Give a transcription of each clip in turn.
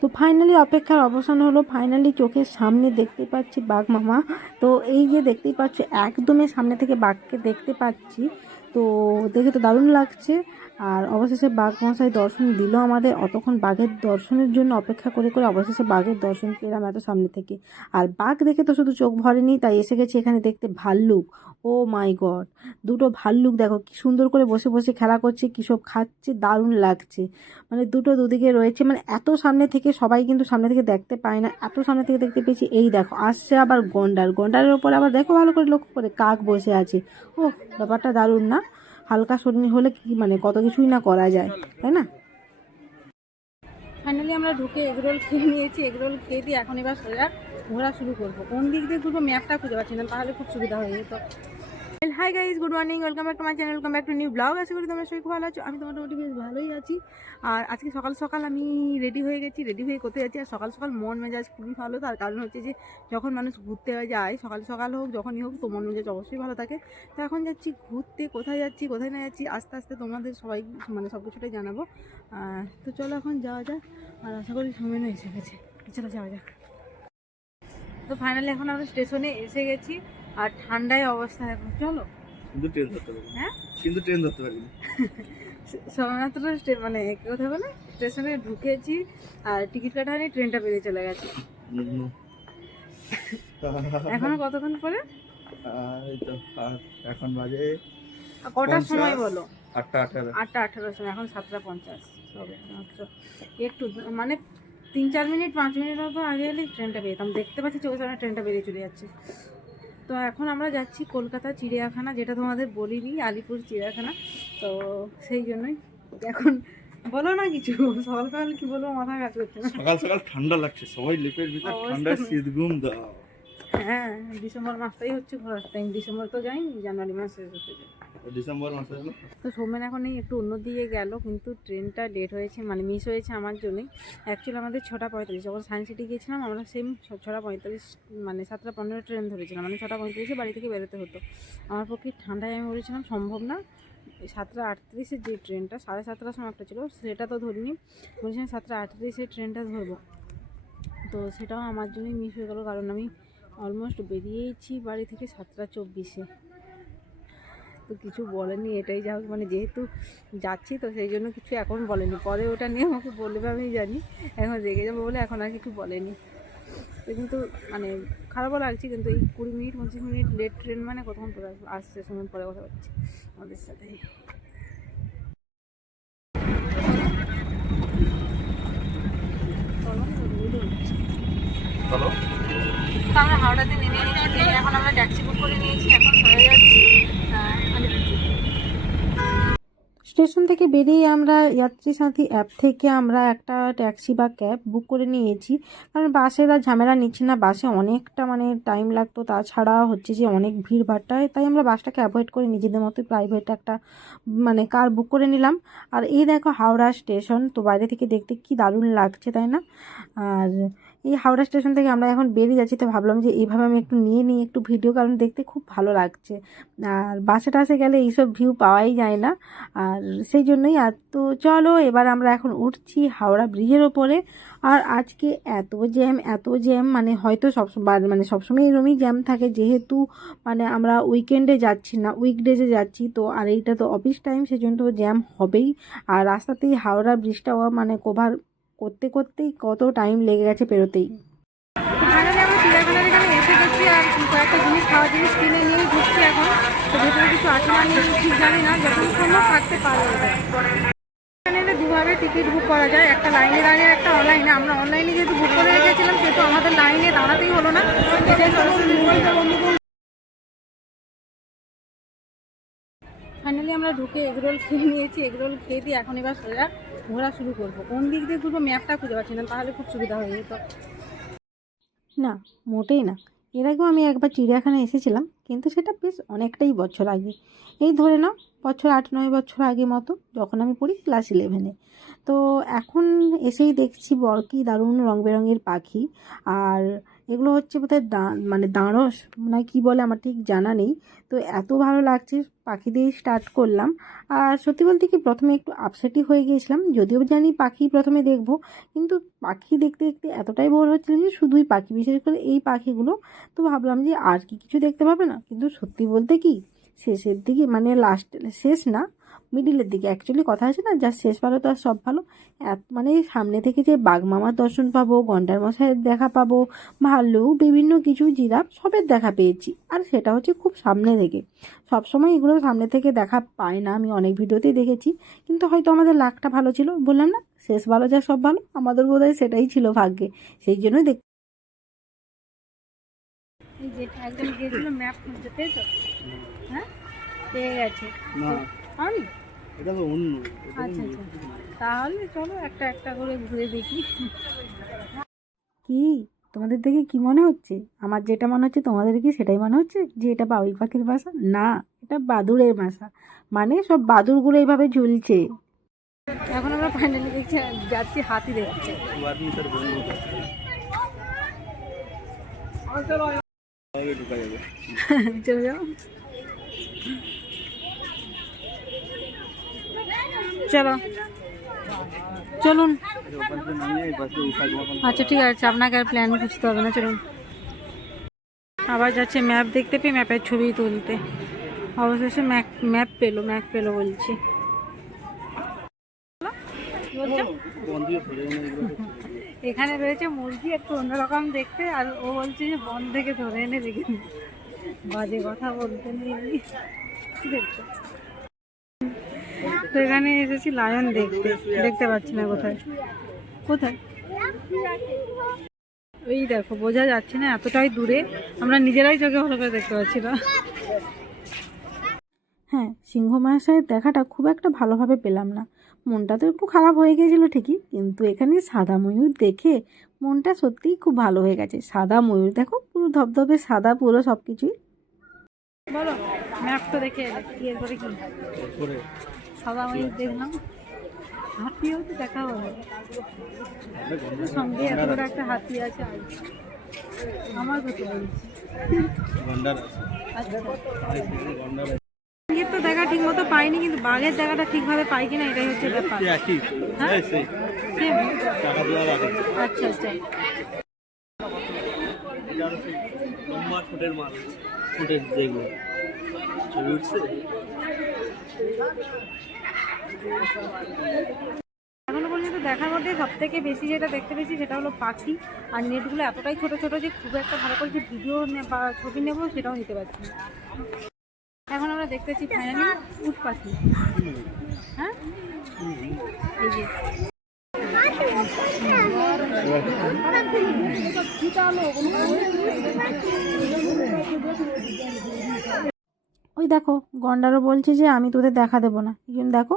তো ফাইনালি অপেক্ষার অবসান হলো। ফাইনালি চোখের সামনে দেখতে পাচ্ছি বাঘ মামা। তো এই যে দেখতেই পাচ্ছ, একদমই সামনে থেকে বাঘকে দেখতে পাচ্ছি। তো দেখে তো দারুণ লাগছে। আর অবশেষে বাঘ মশাই দর্শন দিল আমাদের। অতক্ষণ বাঘের দর্শনের জন্য অপেক্ষা করে করে অবশেষে বাঘের দর্শন পেলাম এত সামনে থেকে। আর বাঘ দেখে তো শুধু চোখ ভরেনি, তাই এসে গেছি এখানে দেখতে ভাল্লুক। ও মাই গড, দুটো ভাল্লুক দেখো, কি সুন্দর করে বসে বসে খেলা করছে, কী সব খাচ্ছে, দারুণ লাগছে। মানে দুটো দুদিকে রয়েছে মানে এত সামনে থেকে সবাই কিন্তু সামনে থেকে দেখতে পায় না, এত সামনে থেকে দেখতে পেয়েছি। এই দেখো, আসছে আবার গন্ডার। গন্ডারের ওপর আবার দেখো ভালো করে লক্ষ্য করে কাক বসে আছে। ও ব্যাপারটা দারুণ না? হালকা শরীর হলে কি মানে কত কিছুই না করা যায়, তাই না? ফাইনালি আমরা ঢুকে এগরোল খেয়ে নিয়েছি এগরোল খেয়ে দিয়ে এখন এবার সোজা ঘোরা শুরু করব। কোন দিক দিয়ে ঘুরবো ম্যাপটা খুঁজে পাচ্ছি না, তাহলে খুব সুবিধা হয়ে যেত। Hi guys good morning welcome back to my channel welcome back to new blog আশা করি তোমরা সবাই খুব ভালো আছো। আমি তো মোটামুটি বেশ ভালোই আছি। আর আজকে সকাল সকাল আমি রেডি হয়ে গেছি রেডি হয়ে কোথায় যাচ্ছি? আর সকাল সকাল মন মেজাজ খুবই ভালো, তার কারণ হচ্ছে যে যখন মানুষ ঘুরতে যায়, সকাল সকাল হোক, যখনই হোক, তো মন মেজাজ অবশ্যই ভালো থাকে। তো এখন যাচ্ছি ঘুরতে, কোথায় যাচ্ছি, কোথায় না যাচ্ছি, আস্তে আস্তে তোমাদের সবাই মানে সব কিছুটাই জানাব তো চলো এখন যাওয়া যাক। আর আশা করি সময় না এসে গেছে। চলো যাওয়া যাক। তো ফাইনালি এখন আমরা স্টেশনে এসে গেছি। আর ঠান্ডায় অবস্থা এখন চলো। কিন্তু ট্রেন ধরতে পারি হ্যাঁ? কিন্তু ট্রেন ধরতে পারি সবেমাত্র স্টে- মানে কথা বলে? স্টেশনে ঢুকেছি আর টিকিট কাটা হয়নি ট্রেনটা বেরিয়ে চলে গেছে। এখনও কতক্ষণ পরে? এই তো আর এখন বাজে কটার সময় বলো? আটটা আটটা আটটা আঠারোর সময় এখন সাতটা পঞ্চাশ। হবে একটু মানে তিন চার মিনিট পাঁচ মিনিট মতো আগে এলে ট্রেনটা পেতাম দেখতে পাচ্ছি চোখের সামনে ট্রেনটা বেরিয়ে চলে যাচ্ছে। তো এখন আমরা যাচ্ছি কলকাতা চিড়িয়াখানা যেটা তোমাদের বলিনি আলিপুর চিড়িয়াখানা। তো সেই জন্যই এখন বলো না কিছু সকাল সকাল কি বলব মাথা কাজ করছে সকাল সকাল ঠান্ডা লাগছে সবাই লেপের ভিতর ঠান্ডা শীত ঘুম দাও। হ্যাঁ ডিসেম্বর মাসটাই হচ্ছে ঘোরার টাইম ডিসেম্বর তো যাইনি জানুয়ারি মাসে শেষ হতে যায় ডিসেম্বর মাসে। তো সৌমেন এখন এই একটু অন্য দিকে গেল, কিন্তু ট্রেনটা লেট হয়েছে মানে মিস হয়েছে আমার জন্যই। অ্যাকচুয়ালি আমাদের ছটা পঁয়তাল্লিশ, যখন সায়েন্স সিটি গিয়েছিলাম, আমরা সেম ছটা পঁয়তাল্লিশ মানে সাতটা পনেরো ট্রেন ধরেছিলাম মানে ছটা পঁয়তাল্লিশে বাড়ি থেকে বেরোতে হতো। আমার পক্ষে ঠান্ডায় আমি বলেছিলাম, সম্ভব না। সাতটা আটত্রিশের যে ট্রেনটা, সাড়ে সাতটার সময় একটা ছিল, সেটা তো ধরিনি। বলেছিলাম সাতটা আটত্রিশের ট্রেনটা ধরবো। তো সেটাও আমার জন্যই মিস হয়ে গেলো, কারণ আমি অলমোস্ট বেরিয়েছি বাড়ি থেকে সাতটা চব্বিশে। তো কিছু বলেনি এটাই যা হোক মানে যেহেতু যাচ্ছি তো সেই জন্য কিছু এখন বলেনি। পরে ওটা নিয়ে আমাকে বলবে আমি জানি। এখন রেগে যাব বলে এখন আর কিছু বলেনি। তো কিন্তু মানে খারাপও লাগছে কিন্তু এই কুড়ি মিনিট পঁচিশ মিনিট লেট ট্রেন মানে কতক্ষণ পরে আসবে? আসছে সময় পরে কথা হচ্ছে আমাদের সাথে। যাচ্ছি। আমরা হাওড়াতে নেমে নেমে এখন আমরা ট্যাক্সি বুক করে নিয়েছি এখন চলে যাচ্ছি আহ, আলিপুরদুয়ার। স্টেশন থেকে বেরিয়ে আমরা যাত্রী সাথী অ্যাপ থেকে আমরা একটা ট্যাক্সি বা ক্যাব বুক করে নিয়েছি। কারণ বাসের আর ঝামেলা নিচ্ছি না, বাসে অনেকটা মানে টাইম লাগতো। তাছাড়া হচ্ছে যে অনেক ভিড় হয় তাই আমরা বাসটাকে অ্যাভয়েড করে নিজেদের মতোই প্রাইভেট একটা মানে কার বুক করে নিলাম। আর এই দেখো হাওড়া স্টেশন, তো বাইরে থেকে দেখতে কি দারুণ লাগছে, তাই না? আর এই হাওড়া স্টেশন থেকে আমরা এখন বেরিয়ে যাচ্ছি, তো ভাবলাম যে এইভাবে আমি একটু নিয়ে নিই, একটু ভিডিও কারণ দেখতে খুব ভালো লাগছে। আর বাসে টাসে গেলে এইসব ভিউ পাওয়াই যায় না। আর সেই জন্যই আর তো চলো, এবার আমরা এখন উঠছি হাওড়া ব্রিজের ওপরে। আর আজকে এত জ্যাম এত জ্যাম মানে হয়তো সব মানে সবসময় এরমই জ্যাম থাকে, যেহেতু মানে আমরা উইকেন্ডে যাচ্ছি না, উইকডেজে যাচ্ছি, তো আর এইটা তো অফিস টাইম, সেজন্য তো জ্যাম হবেই। আর রাস্তাতেই হাওড়া ব্রিজটাও মানে কভার করতে করতেই কত টাইম লেগে গেছে পেরোতেই। কয়েকটা জিনিস, খাওয়ার জিনিস কিনে এখন। কিছু নিয়ে ঠিক জানি না সম্ভব থাকতে পারব দুভাবে টিকিট বুক করা যায়, একটা লাইনে দাঁড়িয়ে, একটা অনলাইনে আমরা অনলাইনে যেহেতু বুক করে রেখেছিলাম, সেহেতু আমাদের লাইনে দাঁড়াতেই হলো না। ফাইনালি আমরা ঢুকে এগরোল খেয়ে নিয়েছি, এগরোল খেয়ে দিয়ে এখন এবার সোজা ঘোরা শুরু করব। কোন দিক দিয়ে ঘুরবো ম্যাপটা খুঁজে পাচ্ছি না, তাহলে খুব সুবিধা হয়ে যেত। না, মোটেই না। এর আগেও আমি একবার চিড়িয়াখানায় এসেছিলাম, কিন্তু সেটা বেশ অনেকটাই বছর আগে। এই ধরে নাও, বছর আট, নয় বছর আগে মতো, যখন আমি পড়ি ক্লাস ইলেভেনে তো এখন এসেই দেখছি বড় কি দারুণ রং বেরঙের পাখি, আর এগুলো হচ্ছে বোধহয় মানে দাঁড়স না কি বলে আমার ঠিক জানা নেই। তো এত ভালো লাগছে পাখি দিয়েই স্টার্ট করলাম। আর সত্যি বলতে কি প্রথমে একটু আপসেটই হয়ে গিয়েছিলাম, যদিও জানি পাখি প্রথমে দেখব, কিন্তু পাখি দেখতে দেখতে এতটাই বোর হচ্ছিলাম যে শুধুই পাখি, বিশেষ করে এই পাখিগুলো। তো ভাবলাম যে আর কি কিছু দেখতে পাবে না? কিন্তু সত্যি বলতে কি শেষের দিকে মানে লাস্ট শেষ না মিডিলের দিকে। অ্যাকচুয়ালি কথা আছে না যা শেষ ভালো তার সব ভালো। এত মানে সামনে থেকে যে বাঘ মামার দর্শন পাবো গন্ডার মশাইয়ের দেখা পাবো ভাল্লুক বিভিন্ন কিছু জিরাফ সবের দেখা পেয়েছি। আর সেটা হচ্ছে খুব সামনে থেকে। সবসময় এগুলো সামনে থেকে দেখা পায় না আমি অনেক ভিডিওতেই দেখেছি। কিন্তু হয়তো আমাদের লাকটা ভালো ছিল বললাম না? শেষ ভালো যা সব ভালো আমাদের বোধহয় সেটাই ছিল ভাগ্যে। সেই জন্যই দেখ যেটা একদম গিয়েছিল ম্যাপ খুঁজতে তো? হ্যাঁ? পেয়ে গেছে। আমি এটা তো অন্য আচ্ছা আচ্ছা। তাহলে চলো একটা একটা করে ঘুরে দেখি। কি? তোমাদের দেখে কি মনে হচ্ছে? আমার যেটা মনে হচ্ছে তোমাদের কি সেটাই মনে হচ্ছে? যে এটা বাবুই পাখির বাসা? না এটা বাদুড়ের বাসা। মানে সব বাদুরগুলো এইভাবে ঝুলছে। এখন আমরা ফাইনালি দেখছি যাচ্ছি হাতি যাবে চলে যাও। চলো। চলুন। আচ্ছা ঠিক আছে, আপনাকে আর প্ল্যান বুঝতে হবে না, চলুন। আবার যাচ্ছে ম্যাপ দেখতে পেয়ে ম্যাপের ছবি তুলতে। অবশেষে ম্যাপ ম্যাপ পেল ম্যাপ পেল বলছি। এখানে রয়েছে মুরগি, একটু অন্যরকম দেখতে, আর ও বলছে যে বন থেকে ধরে এনে দিই। বাজে কথা বলতে নেই। তো এখানে এসেছি লায়ন দেখতে। দেখতে পাচ্ছি না কোথায়। কোথায়? ওই দেখো, বোঝা যাচ্ছে না এতটাই দূরে। আমরা নিজেরাই চোখে ভালো করে দেখতে পাচ্ছি না। হ্যাঁ সিংহ মহাশয়ের দেখাটা খুব একটা ভালোভাবে পেলাম না। মনটা তো একটু খারাপ হয়ে গিয়েছিল ঠিকই, কিন্তু এখানে সাদা ময়ূর দেখে মনটা সত্যিই খুব ভালো হয়ে গেছে। সাদা ময়ূর, দেখো, পুরো ধবধবে সাদা, পুরো সব কিছুই বলো ম্যাপ তো দেখে এরপরে কি? করে সাদা দেখলাম। হাতিও তো দেখা হলো সঙ্গে এত বড় একটা হাতি আছে আমার কথা বলছি। আচ্ছা। তো দেখা ঠিক মতো পাইনি কিন্তু বাঘের দেখাটা ঠিকভাবে পাই কিনা এটাই হচ্ছে ব্যাপার। হ্যাঁ? আচ্ছা আচ্ছা। লম্বা মাল যেগুলো। ছবি উঠছে? এখনও পর্যন্ত দেখার মধ্যে সব থেকে বেশি যেটা দেখতে পেয়েছি সেটা হলো পাখি। আর নেটগুলো এতটাই ছোট ছোট যে খুব একটা ভালো করে যে ভিডিও বা ছবি নেব সেটাও নিতে পারছি এখন আমরা দেখতেছি ফাইনালি উট পাখি। হ্যাঁ? ওই দেখো, গন্ডারও বলছে যে আমি তোদের দেখা দেবো না। এই দেখো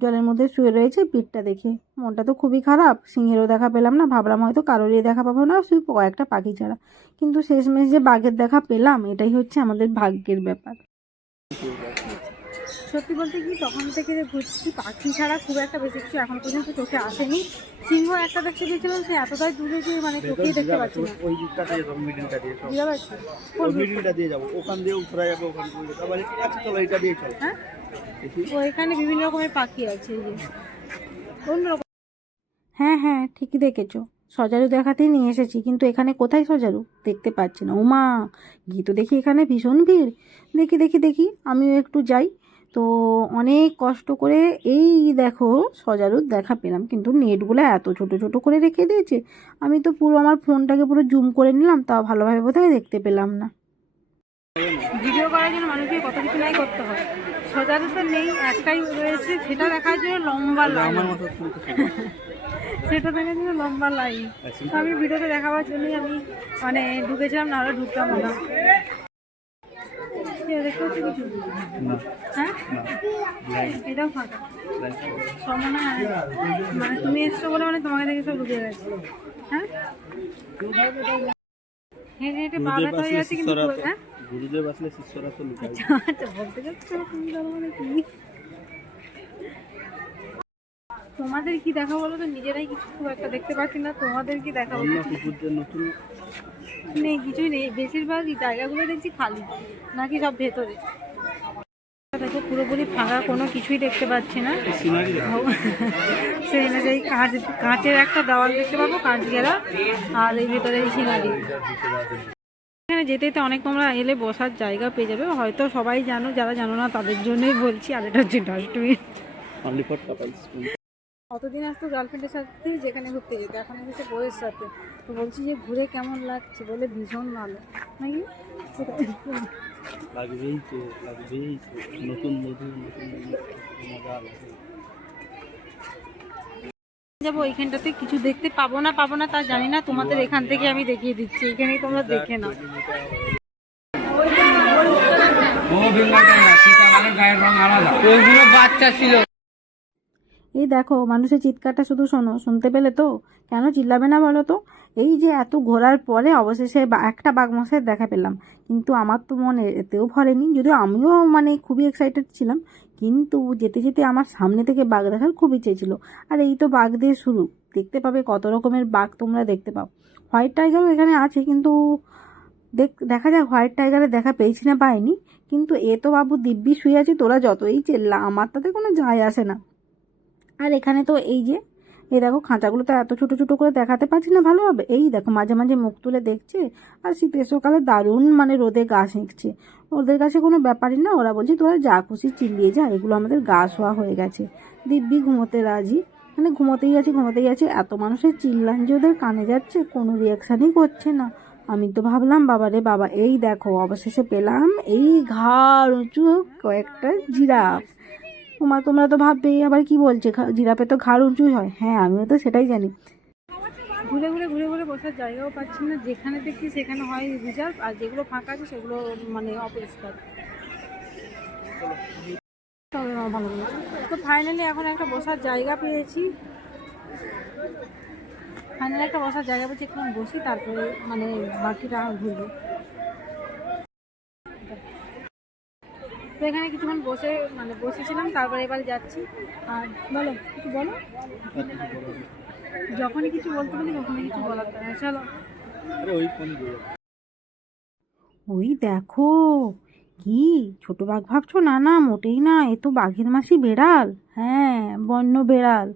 জলের মধ্যে শুয়ে রয়েছে পিঠটা দেখে। মনটা তো খুবই খারাপ। সিংহেরও দেখা পেলাম না। ভাবলাম হয়তো কারোরই দেখা পাবো না। শুধু কয়েকটা পাখি ছাড়া। কিন্তু শেষমেশ যে বাঘের দেখা পেলাম এটাই হচ্ছে আমাদের ভাগ্যের ব্যাপার। সত্যি বলতে কি তখন থেকে যে ঘুরছি পাখি ছাড়া খুব একটা বেশি কিছু এখন পর্যন্ত চোখে আসেনি। সিংহ একটা দেখতে পেয়েছিলাম সে এতটাই দূরে যে মানে চোখেই দেখতে পাচ্ছি না। ওই দিকটা দিয়ে যাব মিডিলটা দিয়ে সব বুঝতে পারছি ওই মিডিলটা দিয়ে যাব। ওখান দিয়ে যাবে ওখান দিয়ে আচ্ছা চলো এটা দিয়ে চলো। হ্যাঁ? এখানে বিভিন্ন রকমের পাখি আছে এই যে। হ্যাঁ হ্যাঁ ঠিকই দেখেছ। সজারু দেখাতেই নিয়ে এসেছি কিন্তু এখানে কোথায় সজারু? দেখতে পাচ্ছি না। ওমা গিয়ে তো দেখি এখানে ভীষণ ভিড়। দেখি দেখি দেখি আমিও একটু যাই। তো অনেক কষ্ট করে এই দেখো সজারুর দেখা পেলাম। কিন্তু নেটগুলো এত ছোট ছোট করে রেখে দিয়েছে। আমি তো পুরো আমার ফোনটাকে পুরো জুম করে নিলাম তাও ভালোভাবে বোধহয় দেখতে পেলাম না। ভিডিও করার জন্য মানুষকে কত কিছু নাই করতে হয়। সজারু তো নেই একটাই রয়েছে সেটা দেখার জন্য লম্বা লাইন সেটা দেখার জন্য লম্বা লাইন তো আমি ভিডিওতে দেখাবার জন্যই আমি মানে ঢুকেছিলাম নাহলে ঢুকতাম না। হ্যাঁ? মনে মানে তুমি এসছো বলে মানে তোমাকে দেখে সব ঢুকে গেছে হ্যাঁ? হেঁটে হেঁটে পা হয়ে যাচ্ছে কিন্তু হ্যাঁ? গুরুদেব আসলে শিষ্যরা তো লুকায় আচ্ছা বলতে তুমি মানে কি? তোমাদের কি দেখা বলো তো? নিজেরাই কিছু খুব একটা দেখতে পাচ্ছি না। তোমাদের কি দেখা বলো? কুকুরদের নতুন নেই কিছুই নেই। বেশিরভাগ জায়গাগুলো দেখছি খালি নাকি সব ভেতরে? দেখো পুরোপুরি ফাঁকা কোনো কিছুই দেখতে পাচ্ছি না। সেই অনুযায়ী কাঁচ কাঁচের একটা দেওয়াল দেখতে পাবো কাঁচ ঘেরা আর এই ভেতরে এই সিনারি যেতে যেতে অনেক তোমরা এলে বসার জায়গা পেয়ে যাবে হয়তো সবাই জানো যারা জানো না তাদের জন্যই বলছি আর এটা হচ্ছে ডাস্টবিন কতদিন আসতো গার্লফ্রেন্ডের সাথে যেখানে ঘুরতে যেত এখন এসেছে বউয়ের সাথে তো বলছি যে ঘুরে কেমন লাগছে বলে ভীষণ ভালো নাকি লাগবেই তো লাগবেই তো নতুন নতুন নতুন মজা যাব এইখানটাতে কিছু দেখতে পাবো না পাবো না তা জানি না তোমাদের এখান থেকে আমি দেখিয়ে দিচ্ছি এখানে তোমরা দেখে না এই দেখো মানুষের চিৎকারটা শুধু শোনো শুনতে পেলে তো? কেন চিল্লাবে না বলো তো? এই যে এত ঘোরার পরে অবশেষে একটা মশাই দেখা পেলাম। কিন্তু আমার তো মনে এতেও ভরেনি, যদিও আমিও মানে খুবই এক্সাইটেড ছিলাম, কিন্তু যেতে যেতে আমার সামনে থেকে বাঘ দেখার খুব ইচ্ছে ছিল। আর এই তো বাঘ দিয়ে শুরু। দেখতে পাবে কত রকমের বাঘ তোমরা দেখতে পাও। হোয়াইট টাইগারও এখানে আছে, কিন্তু দেখ, দেখা যায় হোয়াইট টাইগারের দেখা পেয়েছি না পাইনি। কিন্তু এ তো বাবু দিব্যি শুয়ে আছে, তোরা যতই চেল্লা, আমার তাতে কোনো যায় আসে না। আর এখানে তো এই যে এই দেখো খাঁচাগুলো তো এত ছোট ছোট করে দেখাতে পারছি না ভালোভাবে এই দেখো মাঝে মাঝে মুখ তুলে দেখছে, আর শীতের সকালে দারুণ মানে রোদে গা সেঁকছে। ওদের কাছে কোনো ব্যাপারই না, ওরা বলছে, তোরা যা খুশি চিল্লিয়ে যা, এগুলো আমাদের গা শোয়া হয়ে গেছে। দিব্যি ঘুমোতে রাজি। মানে ঘুমোতেই আছে ঘুমোতেই আছে। এত মানুষের চিল্লান যে ওদের কানে যাচ্ছে, কোনো রিয়াকশানই করছে না। আমি তো ভাবলাম বাবা রে বাবা, এই দেখো, অবশেষে পেলাম এই ঘাড় উঁচু কয়েকটা জিরাফ। তোমার তোমরা তো ভাববে, আবার কি বলছে? জিরাফে তো ঘাড় উঁচুই হয়। হ্যাঁ আমিও তো সেটাই জানি। ঘুরে ঘুরে ঘুরে ঘুরে বসার জায়গাও পাচ্ছি না। যেখানে দেখছি সেখানে হয় রিজার্ভ, আর যেগুলো ফাঁকা আছে সেগুলো মানে অপরিষ্কার। তো ফাইনালি এখন একটা বসার জায়গা পেয়েছি। ফাইনালি একটা বসার জায়গা পেয়েছি, একটু বসি, তারপরে মানে বাকিটা ঘুরবো। তো এখানে কিছুক্ষণ বসে মানে বসেছিলাম তারপরে এবার যাচ্ছি। আর বলো কিছু বলো? যখনই কিছু বলতে পারি তখনই কিছু বলার চলো। ওই ওই দেখো কি? ছোট বাঘ ভাবছ? না না, মোটেই না। এ তো বাঘের মাসি বেড়াল। হ্যাঁ বন্য বেড়াল।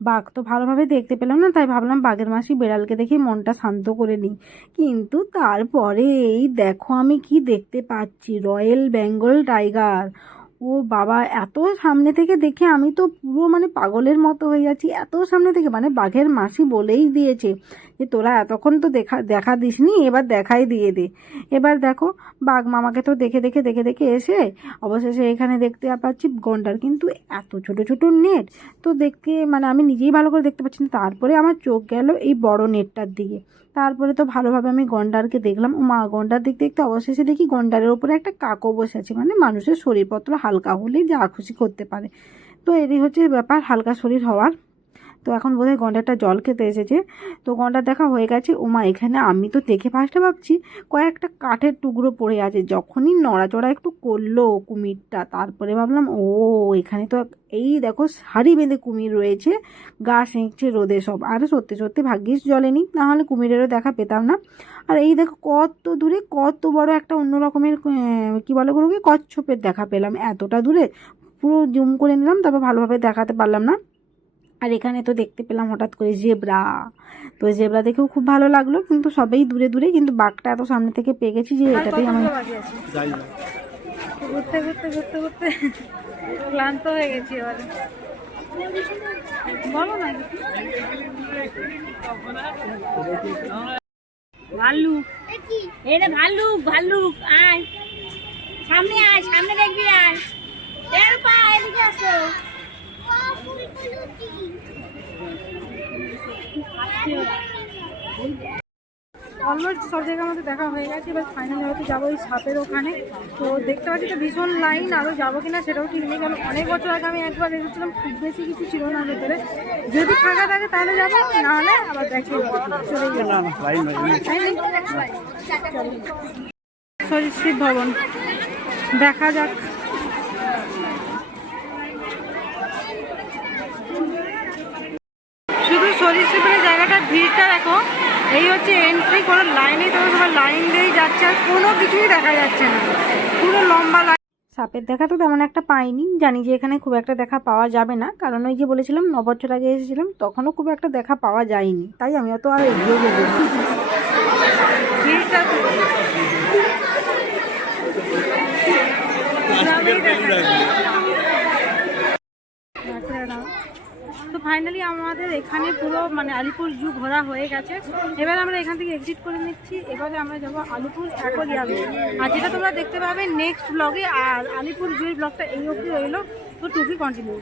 বাঘ তো ভালোভাবে দেখতে পেলাম না, তাই ভাবলাম বাঘের মাসি বেড়ালকে দেখে মনটা শান্ত করে নিই। কিন্তু তারপরে এই দেখো আমি কি দেখতে পাচ্ছি, রয়্যাল বেঙ্গল টাইগার। ও বাবা, এত সামনে থেকে দেখে আমি তো পুরো মানে পাগলের মতো হয়ে যাচ্ছি। এত সামনে থেকে মানে বাঘের মাসি বলেই দিয়েছে যে, তোরা এতক্ষণ তো দেখা দেখা দিসনি, এবার দেখাই দিয়ে দে। এবার দেখো, বাঘ মামাকে তো দেখে দেখে দেখে দেখে এসে অবশেষে এখানে দেখতে পাচ্ছি গন্ডার। কিন্তু এত ছোট ছোট নেট তো দেখতে মানে আমি নিজেই ভালো করে দেখতে পাচ্ছি না। তারপরে আমার চোখ গেল এই বড় নেটটার দিকে। তারপরে তো ভালোভাবে আমি গন্ডারকে দেখলাম। মা গন্ডার দেখতে দেখতে অবশেষে দেখি গন্ডারের ওপরে একটা কাকও বসে আছে। মানে মানুষের শরীরপত্র হালকা হলেই যা খুশি করতে পারে। তো এরই হচ্ছে ব্যাপার, হালকা শরীর হওয়ার তো এখন বোধহয় গন্ডারটা জল খেতে এসেছে। তো গন্ডার দেখা হয়ে গেছে, ওমা, এখানে আমি তো দেখে ফার্স্টে ভাবছি কয়েকটা কাঠের টুকরো পড়ে আছে। যখনই নড়াচড়া একটু করল কুমিরটা, তারপরে ভাবলাম, ও, এখানে তো এই দেখো শাড়ি বেঁধে কুমির রয়েছে, গা সেঁকছে রোদে সব। আর সত্যি সত্যি ভাগ্যিস জলেনি না হলে কুমিরেরও দেখা পেতাম না। আর এই দেখো কত দূরে কত বড় একটা অন্য রকমের কি বলে গুলোকে কচ্ছপের দেখা পেলাম। এতটা দূরে পুরো জুম করে নিলাম, তারপর ভালোভাবে দেখাতে পারলাম না। আর এখানে তো দেখতে পেলাম হঠাৎ করে জেব্রা। তো জেব্রা দেখেও খুব ভালো লাগল কিন্তু সবেই দূরে দূরে কিন্তু বাঘটা এত সামনে থেকে পেয়ে গেছি যে এটাতেই আমি ঘুরতে ঘুরতে ঘুরতে ঘুরতে। ক্লান্ত হয়ে গেছি এবারে। বলো না ভাল্লুক। এটা ভাল্লুক ভাল্লুক আয়। সামনে আয় সামনে দেখবি আয়। পা এদিকে আসো। অলমোস্ট সব জায়গার মধ্যে দেখা হয়ে গেছে এবার ফাইনালি হয়তো যাব ওই সাপের ওখানে। তো দেখতে পাচ্ছি তো ভীষণ লাইন আরও যাব কিনা সেটাও ঠিক নেই, কারণ অনেক বছর আগে আমি একবার এসেছিলাম, খুব বেশি কিছু ছিল না ভেতরে। যদি ফাঁকা থাকে তাহলে যাব নাহলে আবার দেখি। লাইন নাই ভবন, দেখা যাক। সরিষাপুরের জায়গাটা ভিড়টা দেখো। এই হচ্ছে এন্ট্রি কোনো লাইনে তো সবাই লাইন দিয়েই যাচ্ছে আর কোনো কিছুই দেখা যাচ্ছে না। পুরো লম্বা লাইন সাপের দেখা তো তেমন একটা পাইনি। জানি যে এখানে খুব একটা দেখা পাওয়া যাবে না। কারণ ওই যে বলেছিলাম ন বছর আগে এসেছিলাম, তখনও খুব একটা দেখা পাওয়া যায়নি। তাই আমি অত আর এগিয়ে গেলাম। ভিড়টা তো ফাইনালি আমাদের এখানে পুরো মানে আলিপুর জু ঘোরা হয়ে গেছে। এবার আমরা এখান থেকে এক্সিট করে নিচ্ছি। এবারে আমরা যাব আলিপুর অ্যাকোরিয়ামে আর যেটা তোমরা দেখতে পাবে নেক্সট ব্লগে আর আলিপুর জুয়ের ব্লগটা এই অবধি রইল। তো টুকি কন্টিনিউ